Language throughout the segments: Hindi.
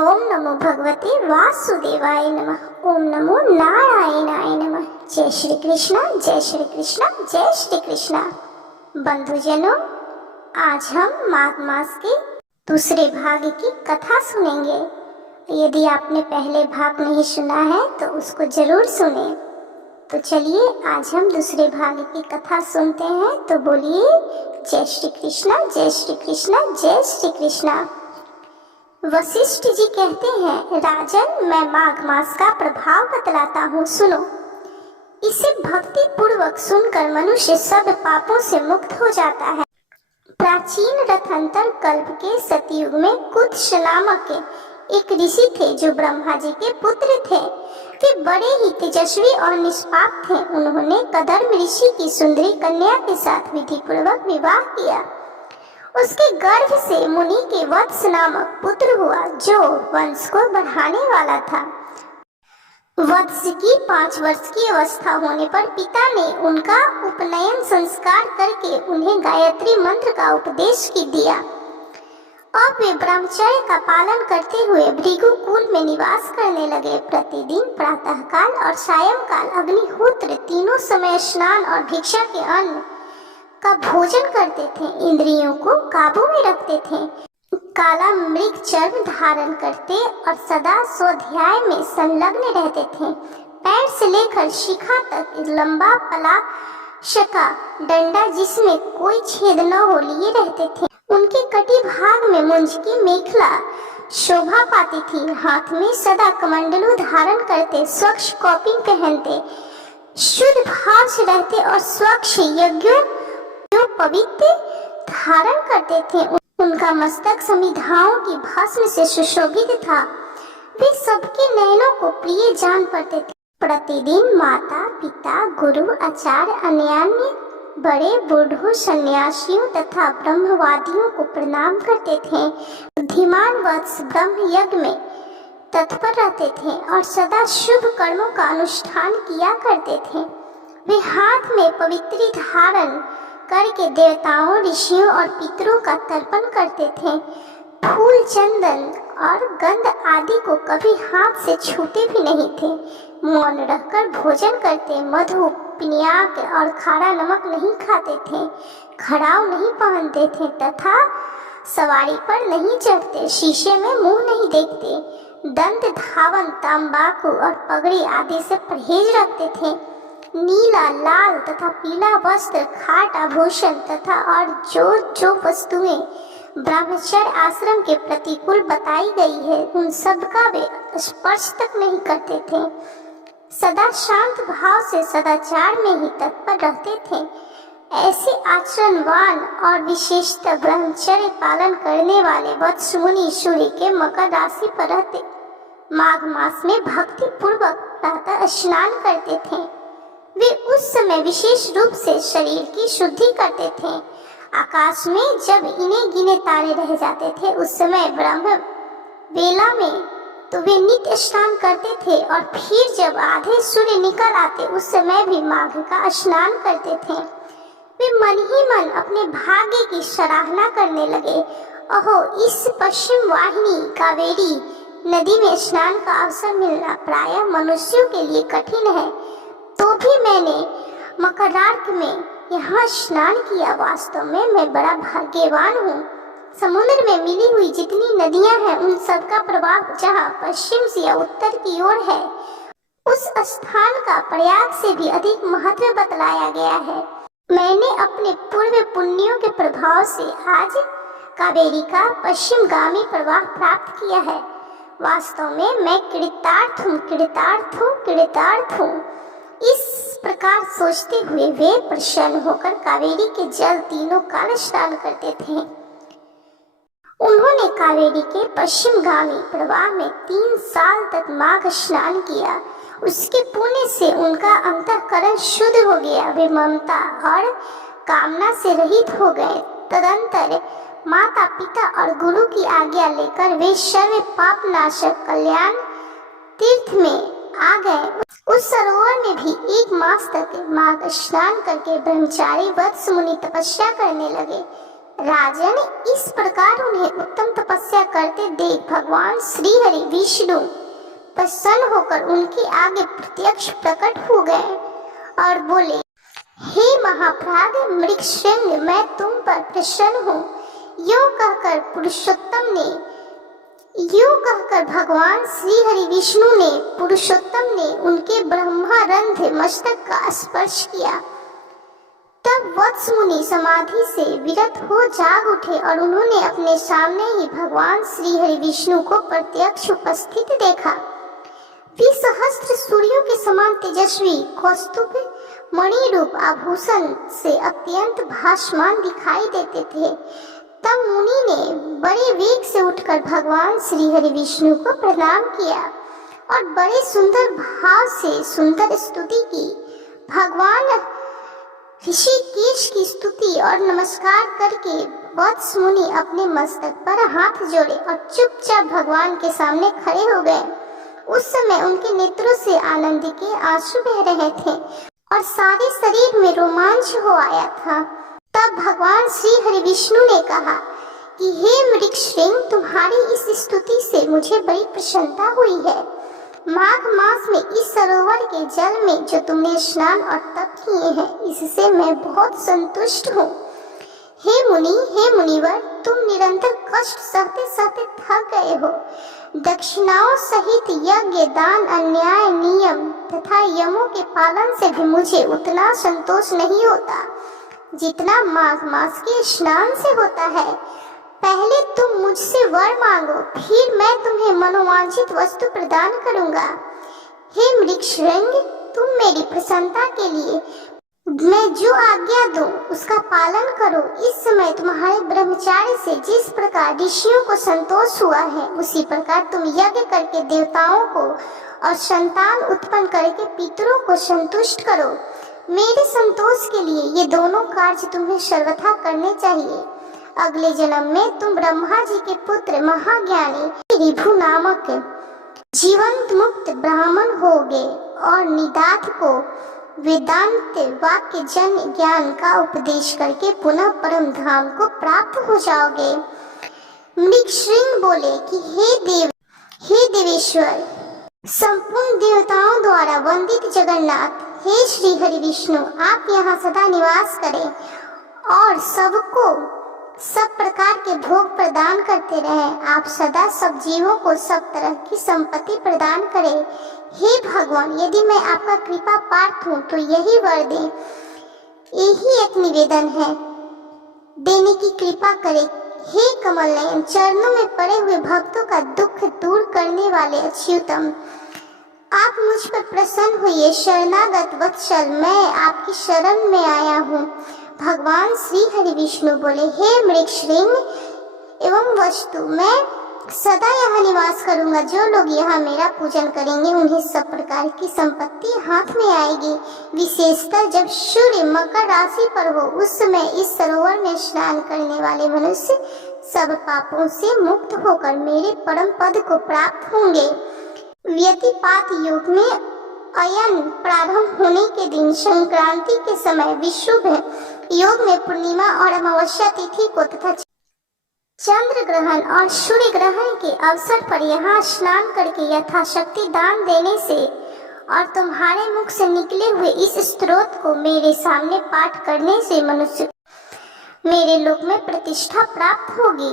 ओम नमो भगवते वासुदेवाय नमः। ओम नमो नारायणाय नमः। जय श्री कृष्णा, जय श्री कृष्णा, जय श्री कृष्णा। बंधुजनों, आज हम माघ मास के दूसरे भाग की कथा सुनेंगे। यदि आपने पहले भाग नहीं सुना है तो उसको जरूर सुने। तो चलिए आज हम दूसरे भाग की कथा सुनते हैं। तो बोलिए जय श्री कृष्णा, जय श्री कृष्णा, जय श्री कृष्णा। वशिष्ठ जी कहते हैं, राजन, मैं माघ मास का प्रभाव बतलाता हूँ, सुनो। इसे भक्ति पूर्वक सुनकर मनुष्य सब पापों से मुक्त हो जाता है। प्राचीन रथंतर कल्प के सतयुग में कुत्स नामक एक ऋषि थे जो ब्रह्मा जी के पुत्र थे। वे बड़े ही तेजस्वी और निष्पाप थे। उन्होंने कदर्म ऋषि की सुंदरी कन्या के साथ विधि पूर्वक विवाह किया। उसके गर्भ से मुनि के वत्स नामक पुत्र हुआ जो वंश को बढ़ाने वाला था। वत्स की 5 वर्ष की अवस्था होने पर पिता ने उनका उपनयन संस्कार करके उन्हें गायत्री मंत्र का उपदेश दिया। अब वे ब्रह्मचर्य का पालन करते हुए भृगुकुल में निवास करने लगे। प्रतिदिन प्रातःकाल और सायंकाल अग्निहोत्र, तीनों समय स्नान और भिक्षा के अन्न का भोजन करते थे। इंद्रियों को काबू में रखते थे। काला मृग चर्म धारण करते और सदा स्वाध्याय में संलग्न रहते थे। पैर से लेकर शिखा तक लंबा पलाशका डंडा जिसमें कोई छेद न हो लिए रहते थे। उनके कटी भाग में मुंज की मेखला शोभा पाती थी। हाथ में सदा कमंडलू धारण करते, स्वच्छ कौपिंग पहनते, शुद्ध भाव से रहते और स्वच्छ यज्ञों पवित्र धारण करते थे। उनका मस्तक समिधाओं की भस्म से सुशोभित था। वे सबके नयनों को प्रिय जान पड़ते थे। प्रतिदिन माता पिता, गुरु, आचार्य, अन्यान्य बड़े बूढ़ों, सन्यासियों तथा ब्रह्मवादियों को प्रणाम करते थे। बुद्धिमान वत्स ब्रह्म यज्ञ में तत्पर रहते थे और सदा शुभ कर्मों का अनुष्ठान किया करते थे। वे हाथ में पवित्री धारण करके देवताओं, ऋषियों और पितरों का तर्पण करते थे। फूल, चंदन और गंध आदि को कभी हाथ से छूते भी नहीं थे। मौन रहकर भोजन करते, मधु, पिनियाक और खारा नमक नहीं खाते थे। खड़ाऊ नहीं पहनते थे तथा सवारी पर नहीं चढ़ते। शीशे में मुंह नहीं देखते। दंत धावन, तंबाकू और पगड़ी आदि से परहेज रखते थे। नीला, लाल तथा पीला वस्त्र, खाट, आभूषण तथा और जो वस्तुएं ब्रह्मचर्य आश्रम के प्रतिकूल बताई गई है उन सब का वे स्पर्श तक नहीं करते थे। सदा शांत भाव से सदाचार में ही तत्पर रहते थे। ऐसे आचरणवान और विशेषतः ब्रह्मचर्य पालन करने वाले वत्स मुनि सूर्य के मकर राशि पर रहते। माघ मास में भक्ति पूर्वक प्रातः स्नान करते थे। वे उस समय विशेष रूप से शरीर की शुद्धि करते थे। आकाश में जब इन्हें गिने तारे रह जाते थे उस समय ब्रह्म वेला में तो वे नित्य स्नान करते थे और फिर जब आधे सूर्य निकल आते उस समय भी माघ का स्नान करते थे। वे मन ही मन अपने भाग्य की सराहना करने लगे। अहो, इस पश्चिम वाहिनी कावेरी नदी में स्नान का अवसर मिलना प्रायः मनुष्यों के लिए कठिन है, तो भी मैंने मकरार्क में यहाँ स्नान किया। वास्तव में मैं बड़ा भाग्यवान हूँ। समुद्र में मिली हुई जितनी नदियाँ हैं उन सब का प्रवाह जहाँ पश्चिम से या उत्तर की ओर है उस स्थान का प्रयाग से भी अधिक महत्व बतलाया गया है। मैंने अपने पूर्व पुण्यों के प्रभाव से आज कावेरी का पश्चिमगामी प्रवाह प्राप्त किया है। वास्तव में मैं कृतार्थ हूँ, कृतार्थ हूँ, कृतार्थ हूँ। इस प्रकार सोचते हुए वे प्रसन्न होकर कावेरी के जल तीनों काल स्नान करते थे। उन्होंने कावेरी के पश्चिमगामी प्रवाह में 3 साल तक माघ स्नान किया। उसके पुण्य से उनका अंतःकरण शुद्ध हो गया। वे ममता और कामना से रहित हो गए। तदंतर माता पिता और गुरु की आज्ञा लेकर वे सर्व पाप नाशक कल्याण तीर्थ में आ गए। उस सरोवर में भी 1 मास तक माघ स्नान करके ब्रह्मचारी वत्स मुनि तपस्या करने लगे। राजन, इस प्रकार उन्हें उत्तम तपस्या करते देख भगवान श्री हरि विष्णु प्रसन्न होकर उनके आगे प्रत्यक्ष प्रकट हो गए और बोले, हे महाप्राग मृगशृंग, मैं तुम पर प्रसन्न हूँ। यूं कहकर भगवान श्री हरि विष्णु ने पुरुषोत्तम ने उनके ब्रह्मारंध मस्तक का स्पर्श किया। तब वत्स मुनि समाधि से विरत हो जाग उठे और उन्होंने अपने सामने ही भगवान श्री हरि विष्णु को प्रत्यक्ष उपस्थित देखा। वे सहस्त्र सूर्यों के समान तेजस्वी कौस्तुभ मणि रूप आभूषण से अत्यंत भासमान दिखाई देते थे। तब मुनि ने बड़े वेग से उठकर भगवान श्री हरि विष्णु को प्रणाम किया और बड़े सुंदर भाव से सुंदर स्तुति की। भगवान ऋषिकेश की स्तुति और नमस्कार करके वत्स मुनि अपने मस्तक पर हाथ जोड़े और चुपचाप भगवान के सामने खड़े हो गए। उस समय उनके नेत्रों से आनंद के आंसू बह रहे थे और सारे शरीर में रोमांच हो आया था। तब भगवान श्री हरि विष्णु ने कहा कि हे मृगशृंग, तुम्हारी इस स्तुति से मुझे बड़ी प्रसन्नता हुई है। माघ मास में इस सरोवर के जल में जो तुमने स्नान और तप किए हैं, इससे मैं बहुत संतुष्ट हूँ। हे मुनिवर, तुम निरंतर कष्ट सहते सहते थक गए हो। दक्षिणाओं सहित यज्ञ, दान, अन्याय, नियम तथा यमों के पालन से भी मुझे उतना संतोष नहीं होता जितना माघ मास के स्नान से होता है। पहले तुम मुझसे वर मांगो, फिर मैं तुम्हें मनोवांछित वस्तु प्रदान करूंगा। हे मृगशृंग, तुम मेरी प्रसन्नता के लिए मैं जो आज्ञा दूं उसका पालन करो। इस समय तुम्हारे ब्रह्मचार्य से जिस प्रकार ऋषियों को संतोष हुआ है, उसी प्रकार तुम यज्ञ करके देवताओं को और संतान उत्पन्न करके पितरों को संतुष्ट करो। मेरे संतोष के लिए ये दोनों कार्य तुम्हें सर्वथा करने चाहिए। अगले जन्म में तुम ब्रह्मा जी के पुत्र महाज्ञानी ऋभु नामक जीवंत मुक्त ब्राह्मण होगे और निदाथ को वेदांत वाक्य जन ज्ञान का उपदेश करके पुनः परम धाम को प्राप्त हो जाओगे। मृगशृंग बोले कि हे देवेश्वर, संपूर्ण देवताओं द्वारा वंदित जगन्नाथ, हे श्री हरि विष्णु, आप यहाँ सदा निवास करें और सबको सब प्रकार के भोग प्रदान करते रहें। आप सदा सब जीवों को सब तरह की संपत्ति प्रदान करें। हे भगवान, यदि मैं आपका कृपा पात्र हूँ तो यही वर दें। यही एक निवेदन है, देने की कृपा करें। हे कमल नयन, चरणों में पड़े हुए भक्तों का दुख दूर करने वाले अच्युतम, आप मुझ पर प्रसन्न हुए। शरणागत वत्सल, मैं आपकी शरण में आया हूँ। भगवान श्री हरि विष्णु बोले, हे मृगशृंग एवं वस्तु, मैं सदा यहाँ निवास करूंगा। जो लोग यहाँ मेरा पूजन करेंगे उन्हें सब प्रकार की संपत्ति हाथ में आएगी। विशेषतः जब सूर्य मकर राशि पर हो, उस समय इस सरोवर में स्नान करने वाले मनुष्य सब पापों से मुक्त होकर मेरे परम पद को प्राप्त होंगे। व्यतिपात युग में अयन प्रारंभ होने के दिन संक्रांति के समय विशुभ योग में पूर्णिमा और अमावस्या तिथि को तथा चंद्र ग्रहण और सूर्य ग्रहण के अवसर पर यहाँ स्नान करके यथाशक्ति दान देने से और तुम्हारे मुख से निकले हुए इस स्त्रोत को मेरे सामने पाठ करने से मनुष्य मेरे लोक में प्रतिष्ठा प्राप्त होगी।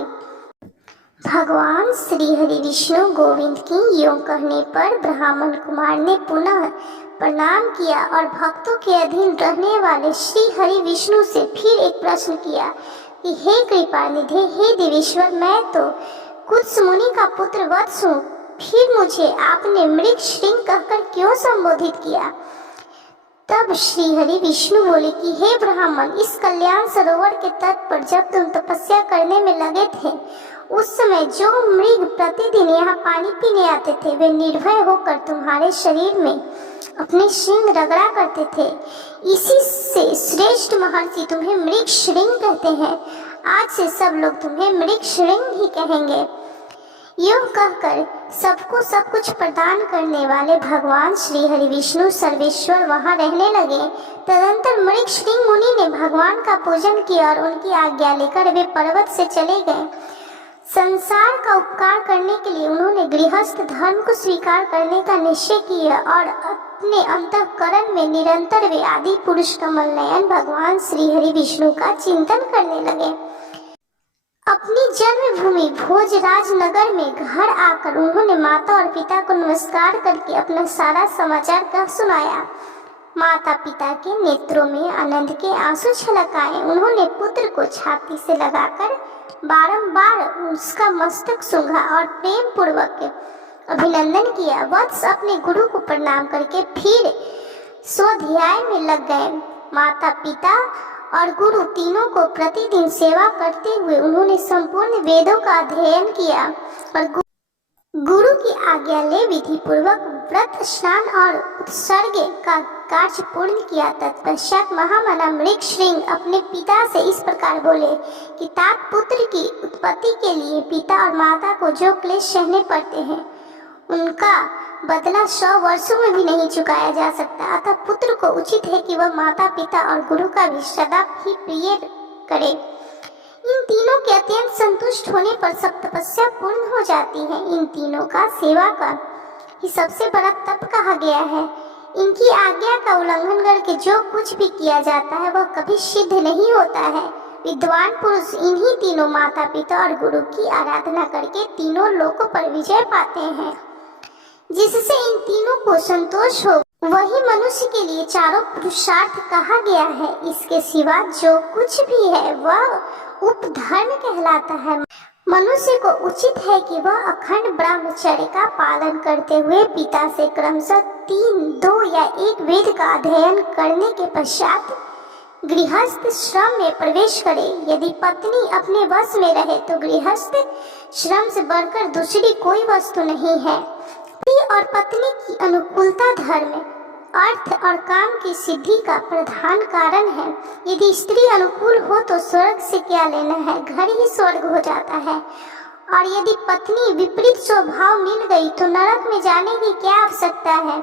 भगवान श्री हरि विष्णु गोविंद की योग कहने पर ब्राह्मण कुमार ने पुनः प्रणाम किया और भक्तों के अधीन रहने वाले श्री हरि विष्णु से फिर एक प्रश्न किया कि हे कृपा निधि, हे देवेश्वर, मैं तो कुछ मुनि का पुत्र वत्स हूँ, फिर मुझे आपने मृगशृंग कहकर क्यों संबोधित किया? तब श्री हरि विष्णु बोले कि हे ब्राह्मण, इस कल्याण सरोवर के तट पर जब तुम तपस्या करने में लगे थे, उस समय जो मृग प्रतिदिन यहाँ पानी पीने आते थे, वे निर्भय होकर तुम्हारे शरीर में अपने सिंह रगड़ा करते थे। इसी से श्रेष्ठ महर्षि तुम्हें मृगशृंग कहते हैं। आज से सब लोग तुम्हें मृगशृंग ही कहेंगे। यूं कहकर सबको सब कुछ प्रदान करने वाले भगवान श्री हरि विष्णु सर्वेश्वर वहां रहने लगे। तदंतर मृग श्रृंग मुनि ने भगवान का पूजन किया और उनकी आज्ञा लेकर वे पर्वत से चले गए। संसार का उपकार करने के लिए उन्होंने गृहस्थ धर्म को स्वीकार करने का निश्चय किया और अपने अंतःकरण में निरंतर वे आदि पुरुष कमल नयन भगवान श्री हरि विष्णु का चिंतन करने लगे। अपनी जन्मभूमि भोजराज नगर में घर आकर उन्होंने माता और पिता को नमस्कार करके अपना सारा समाचार कह सुनाया। माता पिता के नेत्रों में आनंद के आंसू छलक आए। उन्होंने पुत्र को छाती से लगाकर बारंबार उसका मस्तक सूंघा और प्रेम पूर्वक अभिनंदन किया। वत्स अपने गुरु को प्रणाम करके फिर स्वाध्याय में लग गए। माता पिता और गुरु तीनों को प्रतिदिन सेवा करते हुए उन्होंने संपूर्ण वेदों का अध्ययन किया और गुरु की आज्ञा ले विधि पूर्वक व्रत स्नान और उत्सर्ग का कार्य पूर्ण किया। तत्पश्चात महामना मृग श्रृंग अपने पिता से इस प्रकार बोले कि तात पुत्र की उत्पत्ति के लिए पिता और माता को जो क्लेश सहने पड़ते हैं उनका बदला 100 वर्षों में भी नहीं चुकाया जा सकता। अतः पुत्र को उचित है कि वह माता पिता और गुरु का भी सदा ही प्रिय करे। इन तीनों के अत्यंत संतुष्ट होने पर सब तपस्या पूर्ण हो जाती है। इन तीनों का सेवा का ही सबसे बड़ा तप कहा गया है। इनकी आज्ञा का उल्लंघन करके जो कुछ भी किया जाता है वह कभी सिद्ध नहीं होता है। विद्वान पुरुष इन्हीं तीनों माता पिता और गुरु की आराधना करके तीनों लोकों पर विजय पाते हैं। जिससे इन तीनों को संतोष हो वही मनुष्य के लिए चारों पुरुषार्थ कहा गया है। इसके सिवा जो कुछ भी है वह उपधर्म कहलाता है। मनुष्य को उचित है कि वह अखंड ब्रह्मचर्य का पालन करते हुए पिता से क्रमशः 3, 2 या 1 वेद का अध्ययन करने के पश्चात गृहस्थ श्रम में प्रवेश करे। यदि पत्नी अपने वश में रहे तो गृहस्थ श्रम से बढ़कर दूसरी कोई वस्तु नहीं है। पति और पत्नी की अनुकूलता धर्म, अर्थ और काम की सिद्धि का प्रधान कारण है। यदि स्त्री अनुकूल हो तो स्वर्ग से क्या लेना है, घर ही स्वर्ग हो जाता है। और यदि पत्नी विपरीत स्वभाव मिल गई तो नरक में जाने की क्या आवश्यकता है।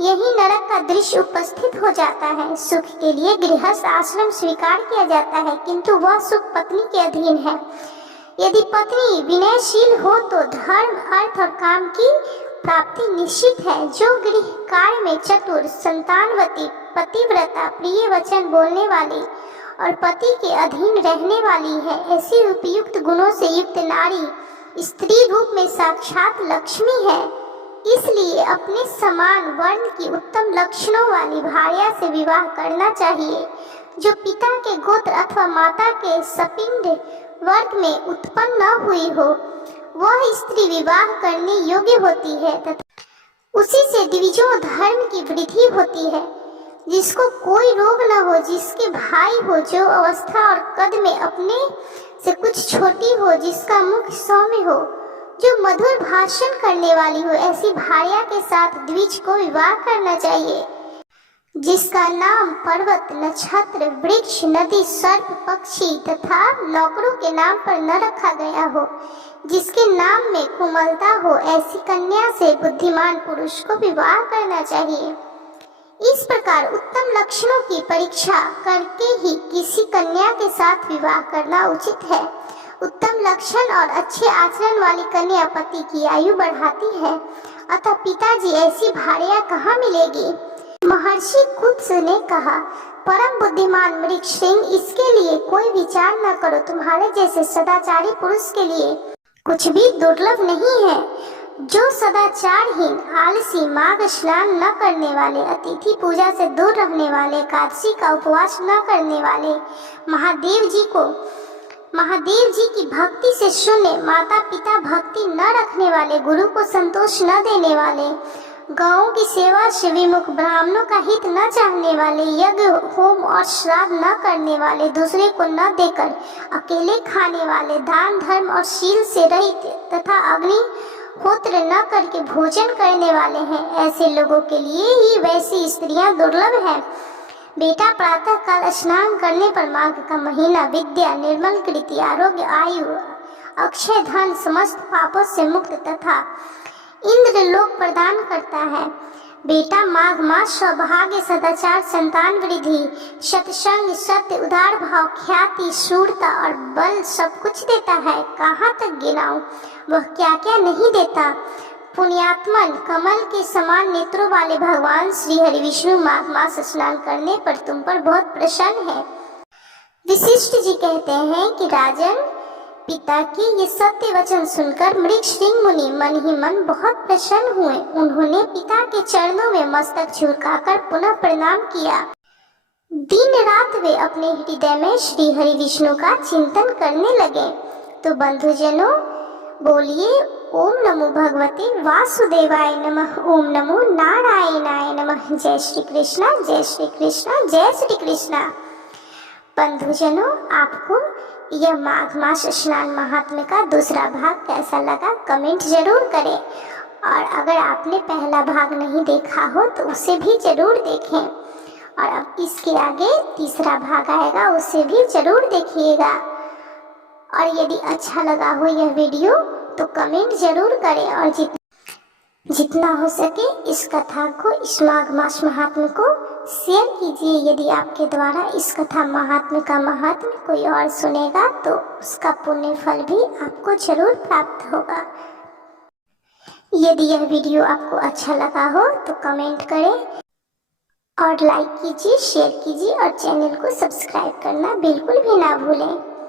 यही नरक का दृश्य उपस्थित हो जाता है। सुख के लिए गृहस्थ आश्रम स्वीकार किया जाता है किंतु वह सुख पत्नी के अधीन है। यदि पत्नी विनयशील हो तो धर्म, अर्थ और काम की प्राप्ति निश्चित है। जो गृह कार्य में चतुर, संतानवती, पतिव्रता, प्रिय वचन बोलने वाली और पति के अधीन रहने वाली है, ऐसी उपयुक्त गुणों से युक्त नारी स्त्री रूप में साक्षात लक्ष्मी है। इसलिए अपने समान वर्ण की उत्तम लक्षणों वाली भार्या से विवाह करना चाहिए। जो पिता के गोत्र अथवा माता के सपिंड वर्ग में उत्पन्न न हुई हो वह स्त्री विवाह करने योग्य होती है तथा उसी से द्विजों धर्म की वृद्धि होती है। जिसको कोई रोग न हो, जिसके भाई हो, जो अवस्था और कद में अपने से कुछ छोटी हो, जिसका मुख सौम्य हो, जो मधुर भाषण करने वाली हो, ऐसी भार्या के साथ द्विज को विवाह करना चाहिए। जिसका नाम पर्वत, नक्षत्र, वृक्ष, नदी, सर्प, पक्षी तथा नौकरों के नाम पर न रखा गया हो, जिसके नाम में कोमलता हो, ऐसी कन्या से बुद्धिमान पुरुष को विवाह करना चाहिए। इस प्रकार उत्तम लक्षणों की परीक्षा करके ही किसी कन्या के साथ विवाह करना उचित है। उत्तम लक्षण और अच्छे आचरण वाली कन्या पति की आयु बढ़ाती है। अतः पिताजी ऐसी भार्या कहाँ मिलेगी। महर्षि कुत्स ने कहा, परम बुद्धिमान मृग श्रृंग, इसके लिए कोई विचार न करो। तुम्हारे जैसे सदाचारी पुरुष के लिए कुछ भी दुर्लभ नहीं है। जो सदाचारहीन, आलसी, माघ स्नान न करने वाले, अतिथि पूजा से दूर रहने वाले, एकादशी का उपवास न करने वाले, महादेव जी की भक्ति से शून्य, माता पिता भक्ति न रखने वाले, गुरु को संतोष न देने वाले, गाँवों की सेवा से विमुख, ब्राह्मणों का हित न चाहने वाले, यज्ञ, होम और श्राद्ध न करने वाले, दूसरे को न देकर अकेले खाने वाले, दान धर्म और शील से रहित तथा अग्निहोत्र न करके भोजन करने वाले हैं। ऐसे लोगों के लिए ही वैसी स्त्रियां दुर्लभ हैं। बेटा, प्रातः काल स्नान करने पर माघ का महीना विद्या, निर्मल कृति, आरोग्य, आयु, अक्षय धन, समस्त पापों से मुक्त तथा इंद्र लोक प्रदान करता है। बेटा, माघ मास सौभाग्य, सदाचार, संतान वृद्धि, सत्संग, सत्य, उदार भाव, ख्याति, शूरता और बल सब कुछ देता है। कहाँ तक गिनाऊं, वह क्या क्या नहीं देता। पुण्यात्मन, कमल के समान नेत्रों वाले भगवान श्री हरि विष्णु माघ मास स्नान करने पर तुम पर बहुत प्रसन्न है। वशिष्ठ जी कहते हैं कि राजन, पिता के ये सत्य वचन सुनकर मृगश्रृंग मुनि मन ही मन बहुत प्रसन्न हुए। उन्होंने पिता के चरणों में मस्तक झुकाकर पुनः प्रणाम किया। दिन रात वे अपने हृदय में श्री हरि विष्णु का चिंतन करने लगे। तो बंधुजनों, बोलिए ओम नमो भगवते वासुदेवाय नमः, ओम नमो नारायणाय नमः। जय श्री कृष्णा, जय श्री कृष्णा, जय श्री कृष्णा। बंधुजनों, आपको यह माघ मास स्नान महात्म्य का दूसरा भाग कैसा लगा कमेंट जरूर करें, और अगर आपने पहला भाग नहीं देखा हो तो उसे भी जरूर देखें, और अब इसके आगे तीसरा भाग आएगा, उसे भी जरूर देखिएगा। और यदि अच्छा लगा हो यह वीडियो तो कमेंट जरूर करें, और जितना हो सके इस कथा को, इस माघ मास महात्म्य को शेयर कीजिए। यदि आपके द्वारा इस कथा महात्म्य का महात्म्य कोई और सुनेगा तो उसका पुण्य फल भी आपको जरूर प्राप्त होगा। यदि यह वीडियो आपको अच्छा लगा हो तो कमेंट करें और लाइक कीजिए, शेयर कीजिए और चैनल को सब्सक्राइब करना बिल्कुल भी ना भूलें।